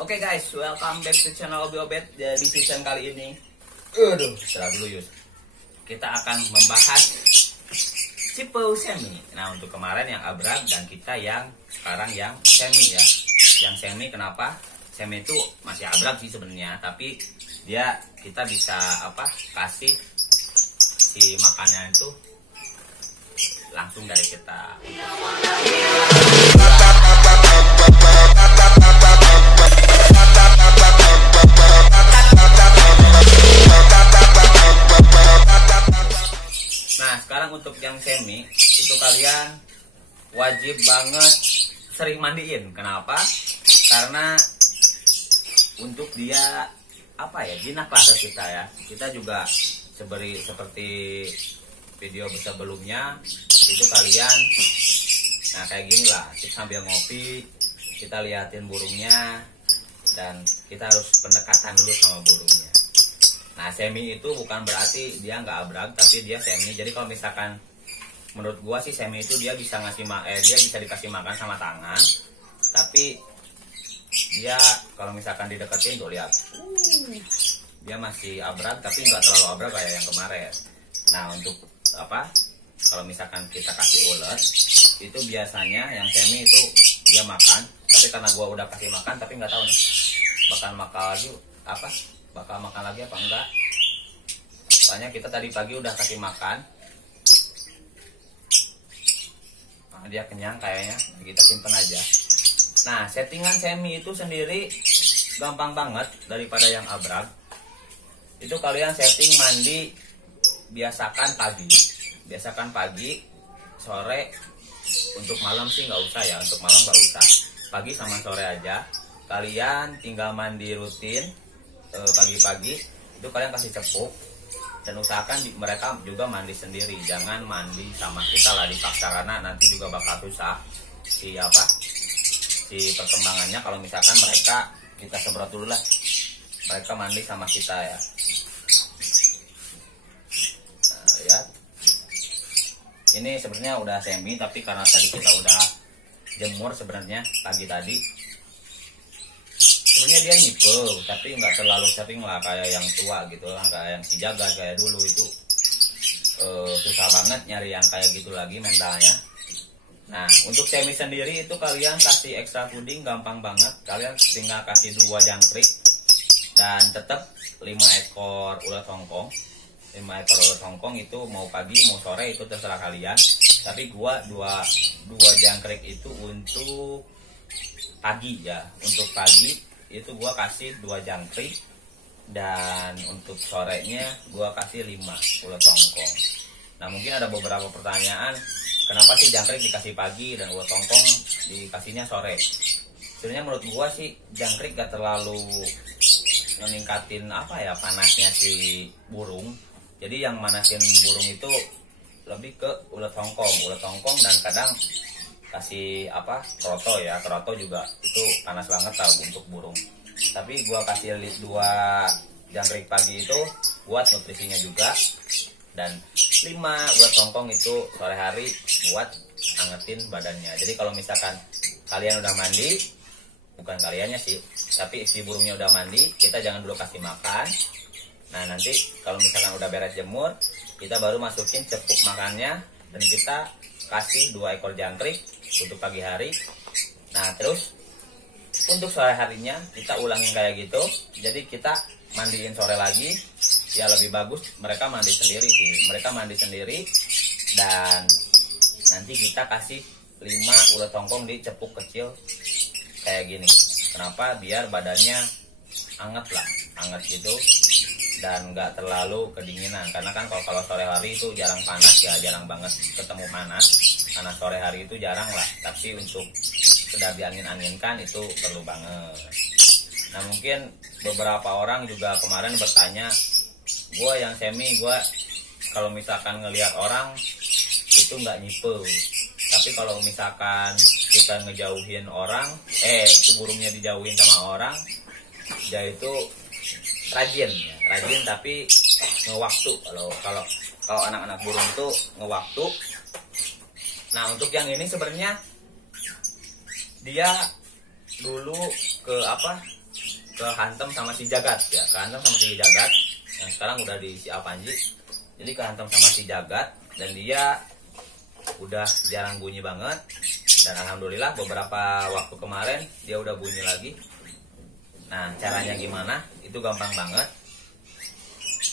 Oke guys, welcome back to channel Obi Obet. Di season kali ini, setelah dulu Yus, kita akan membahas tipe semi. Nah, untuk kemarin yang abrag dan kita yang sekarang yang semi ya. Yang semi kenapa? Semi itu masih abrag sih sebenarnya, tapi dia kita bisa kasih si makannya itu langsung dari kita. Nah, sekarang untuk yang semi itu kalian wajib banget sering mandiin. Kenapa? Karena untuk dia jinak lah ke kita ya. Kita juga seperti video sebelumnya itu kalian, nah kayak gini lah, kita sambil ngopi kita liatin burungnya dan kita harus pendekatan dulu sama burungnya. Nah, semi itu bukan berarti dia nggak abrag, tapi dia semi. Jadi kalau misalkan menurut gua sih semi itu dia bisa dia bisa dikasih makan sama tangan, tapi dia kalau misalkan dideketin tuh lihat, dia masih abrag tapi nggak terlalu abrag kayak yang kemarin. Nah, untuk kalau misalkan kita kasih ulet itu biasanya yang semi itu dia makan, tapi karena gua udah kasih makan tapi nggak tahu nih bakal makan lagi apa enggak. Soalnya kita tadi pagi udah kasih makan, nah, dia kenyang kayaknya, kita simpen aja. Nah, settingan semi itu sendiri gampang banget daripada yang abrag. Itu kalian setting mandi biasakan pagi, sore. Untuk malam sih nggak usah ya, untuk malam nggak usah, pagi sama sore aja. Kalian tinggal mandi rutin pagi-pagi itu kalian kasih cepuk, dan usahakan mereka juga mandi sendiri, jangan mandi sama kita lah dipaksa, karena nanti juga bakal susah si perkembangannya kalau misalkan kita semprot dulu lah mereka mandi sama kita ya. Nah, lihat ini sebenarnya udah semi, tapi karena tadi kita udah jemur sebenarnya pagi tadi, sebenarnya dia nipel tapi nggak terlalu sering lah kayak yang tua gitu lah, kayak yang si Jaga kayak dulu itu susah banget nyari yang kayak gitu lagi mentalnya. Nah, untuk semi sendiri itu kalian kasih extra fooding gampang banget. Kalian tinggal kasih 2 jangkrik dan tetap 5 ekor ulat Hongkong. 5 ekor ulat Hongkong itu mau pagi mau sore itu terserah kalian. Tapi gua 2 jangkrik itu untuk pagi ya. Untuk pagi itu gua kasih 2 jangkrik, dan untuk sorenya gua kasih 5 ulat Hongkong. Nah, mungkin ada beberapa pertanyaan, kenapa sih jangkrik dikasih pagi dan ulat Hongkong dikasihnya sore? Sebenarnya menurut gua sih jangkrik gak terlalu meningkatin panasnya si burung. Jadi yang manasin burung itu lebih ke ulat Hongkong dan kadang kasih kroto ya. Kroto juga itu panas banget tau untuk burung. Tapi gua kasih 2 jangkrik pagi itu buat nutrisinya juga, dan 5 ulat Hongkong itu sore hari buat angetin badannya. Jadi kalau misalkan kalian udah mandi, bukan kaliannya sih, tapi si burungnya udah mandi, kita jangan dulu kasih makan. Nah, nanti kalau misalkan udah beres jemur, kita baru masukin cepuk makannya, dan kita kasih 2 ekor jangkrik untuk pagi hari. Nah, terus untuk sore harinya kita ulangin kayak gitu. Jadi kita mandiin sore lagi. Ya lebih bagus mereka mandi sendiri sih. Mereka mandi sendiri, dan nanti kita kasih 5 ulat Hongkong di cepuk kecil kayak gini. Kenapa? Biar badannya anget gitu, dan nggak terlalu kedinginan. Karena kan kalau sore hari itu jarang panas ya, jarang banget ketemu panas. Karena sore hari itu jarang lah, tapi untuk sekedar diangin-anginkan itu perlu banget. Nah, mungkin beberapa orang juga kemarin bertanya, gue yang semi, gue kalau misalkan ngelihat orang itu nggak nyipe, tapi kalau misalkan kita ngejauhin orang, itu burungnya dijauhin sama orang, dia itu rajin tapi ngewaktu. Kalau anak-anak burung itu ngewaktu. Nah, untuk yang ini sebenarnya dia dulu kehantam sama si Jagat ya, kehantam sama si Jagat yang sekarang udah di si Apanji. Jadi kehantam sama si Jagat dan dia udah jarang bunyi banget, dan alhamdulillah beberapa waktu kemarin dia udah bunyi lagi. Nah, caranya gimana? Itu gampang banget.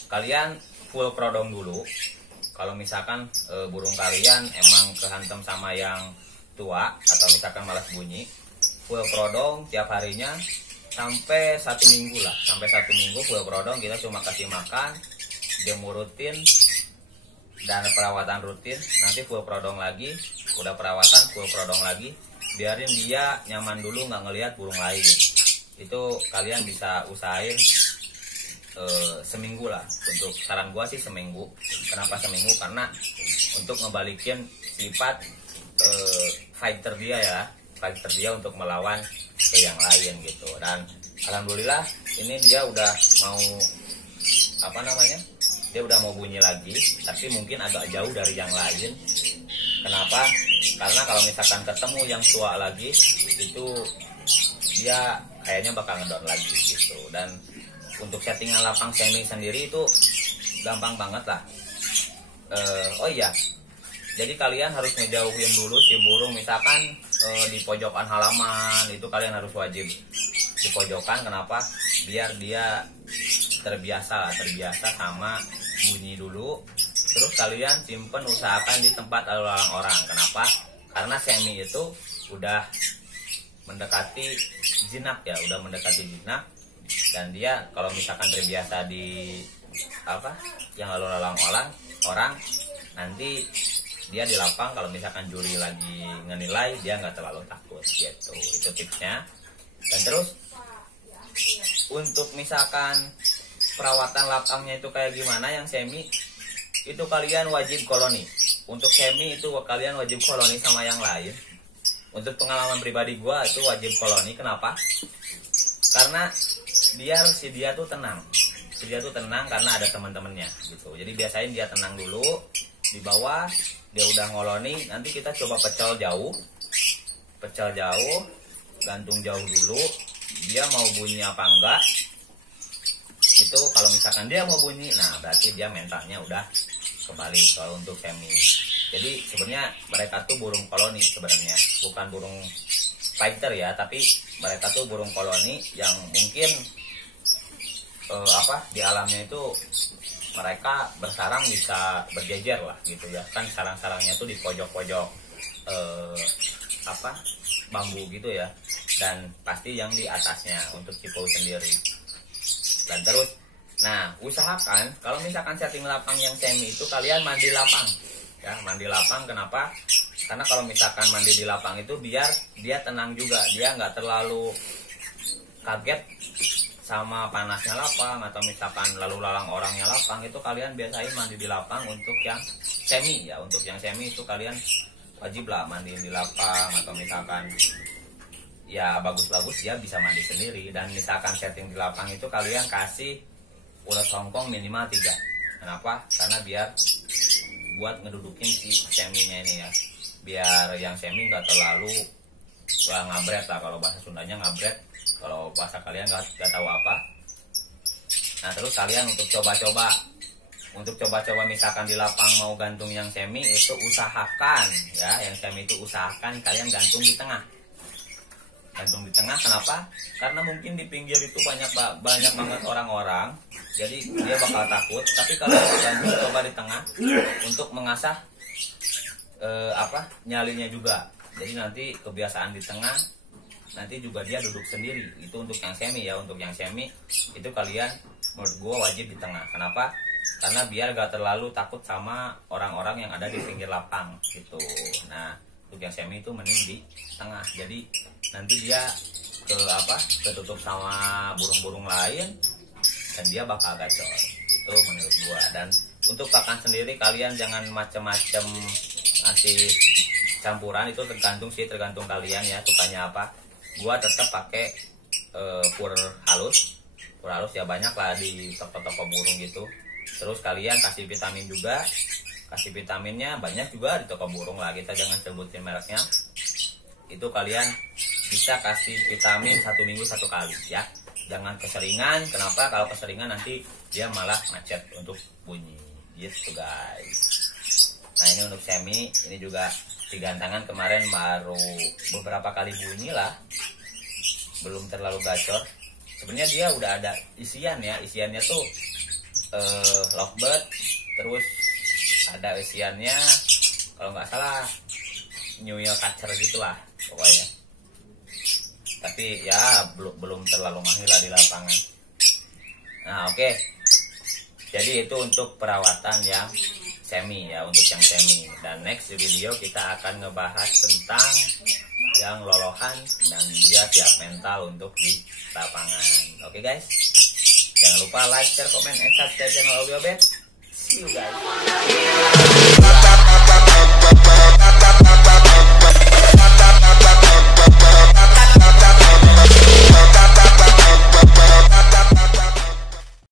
Kalian full prodong dulu. Kalau misalkan burung kalian emang kehantam sama yang tua atau misalkan malas bunyi, full prodong tiap harinya sampai 1 minggu lah. Sampai 1 minggu full prodong, kita cuma kasih makan, jemur rutin, dan perawatan rutin. Nanti full prodong lagi, udah perawatan full prodong lagi. Biarin dia nyaman dulu, nggak ngelihat burung lain. Itu kalian bisa usahain seminggu lah. Untuk saran gua sih seminggu. Kenapa seminggu? Karena untuk ngebalikin sifat fighter dia ya, fighter dia untuk melawan ke yang lain gitu. Dan alhamdulillah ini dia udah mau apa namanya, dia udah mau bunyi lagi, tapi mungkin agak jauh dari yang lain. Kenapa? Karena kalau misalkan ketemu yang tua lagi, itu dia kayaknya bakal ngedown lagi gitu. Dan untuk settingan lapang semi sendiri itu gampang banget lah. Oh iya, jadi kalian harus ngejauhin dulu si burung. Misalkan di pojokan halaman itu kalian harus wajib di pojokan. Kenapa? Biar dia terbiasa sama bunyi dulu. Terus kalian simpen, usahakan di tempat lalu lalang orang. Kenapa? Karena semi itu udah mendekati jinak ya, udah mendekati jinak. Dan dia kalau misalkan terbiasa di apa yang lalu lalang orang, nanti dia di lapang kalau misalkan juri lagi ngenilai, dia nggak terlalu takut gitu. Itu tipsnya. Dan terus untuk misalkan perawatan lapangnya itu kayak gimana yang semi, itu kalian wajib koloni. Untuk semi itu kalian wajib koloni sama yang lain. Untuk pengalaman pribadi gua itu wajib koloni. Kenapa? Karena biar si dia tuh tenang. Si dia tuh tenang karena ada teman-temannya gitu. Jadi biasain dia tenang dulu di bawah, dia udah ngoloni, nanti kita coba pecel jauh, gantung jauh dulu, dia mau bunyi apa enggak. Itu kalau misalkan dia mau bunyi, nah berarti dia mentalnya udah kembali. Kalau untuk semi, jadi sebenarnya mereka tuh burung koloni sebenarnya, bukan burung fighter ya, tapi mereka tuh burung koloni yang mungkin di alamnya itu mereka bersarang bisa berjejer lah gitu ya. Kan sarang-sarangnya tuh di pojok-pojok bambu gitu ya, dan pasti yang di atasnya untuk cipau sendiri. Dan terus, nah usahakan kalau misalkan setting lapang yang semi itu kalian mandi lapang ya, mandi lapang. Kenapa? Karena kalau misalkan mandi di lapang itu biar dia tenang juga, dia nggak terlalu kaget sama panasnya lapang atau misalkan lalu lalang orangnya lapang. Itu kalian biasain mandi di lapang untuk yang semi ya. Untuk yang semi itu kalian wajib lah mandiin di lapang, atau misalkan ya bagus-bagus dia bisa mandi sendiri. Dan misalkan setting di lapang itu kalian kasih ulet hongkong minimal 3. Kenapa? Karena biar buat ngedudukin si seminya ini ya, biar yang semi nggak terlalu ngabret lah, kalau bahasa Sundanya ngabret, kalau bahasa kalian nggak tahu apa. Nah terus kalian untuk coba-coba misalkan di lapang mau gantung yang semi, itu usahakan ya, yang semi itu usahakan kalian gantung di tengah. Gantung di tengah, kenapa? Karena mungkin di pinggir itu banyak banget orang-orang, jadi dia bakal takut. Tapi kalau gantung coba di tengah untuk mengasah nyalinya juga. Jadi nanti kebiasaan di tengah, nanti juga dia duduk sendiri. Itu untuk yang semi ya. Untuk yang semi itu kalian menurut gua wajib di tengah. Kenapa? Karena biar gak terlalu takut sama orang-orang yang ada di pinggir lapang gitu. Nah untuk yang semi itu mending di tengah, jadi nanti dia ketutup sama burung-burung lain dan dia bakal gacor. Itu menurut gua. Dan untuk pakan sendiri kalian jangan macem-macem ngasih campuran, itu tergantung kalian ya sukanya apa. Gua tetap pakai pur halus ya, banyak lah di toko-toko burung gitu. Terus kalian kasih vitamin juga, kasih vitaminnya banyak juga di toko burung lah, kita jangan sebutin mereknya. Itu kalian bisa kasih vitamin 1 minggu 1 kali ya. jangan keseringan. Kenapa? Kalau keseringan nanti dia malah macet untuk bunyi gitu guys. Nah ini untuk semi, ini juga digantangan kemarin baru beberapa kali bunyi lah, belum terlalu gacor. Sebenarnya dia udah ada isian ya, isiannya tuh lovebird, terus ada isiannya kalau nggak salah New York Catcher gitulah pokoknya. Tapi ya belum terlalu mahal lah di lapangan. Nah oke. Jadi itu untuk perawatan yang semi ya, untuk yang semi. Dan next video kita akan ngebahas tentang yang lolohan dan dia siap mental untuk di lapangan. Oke guys. Jangan lupa like, share, comment, and subscribe channel Obi Obet. See you guys.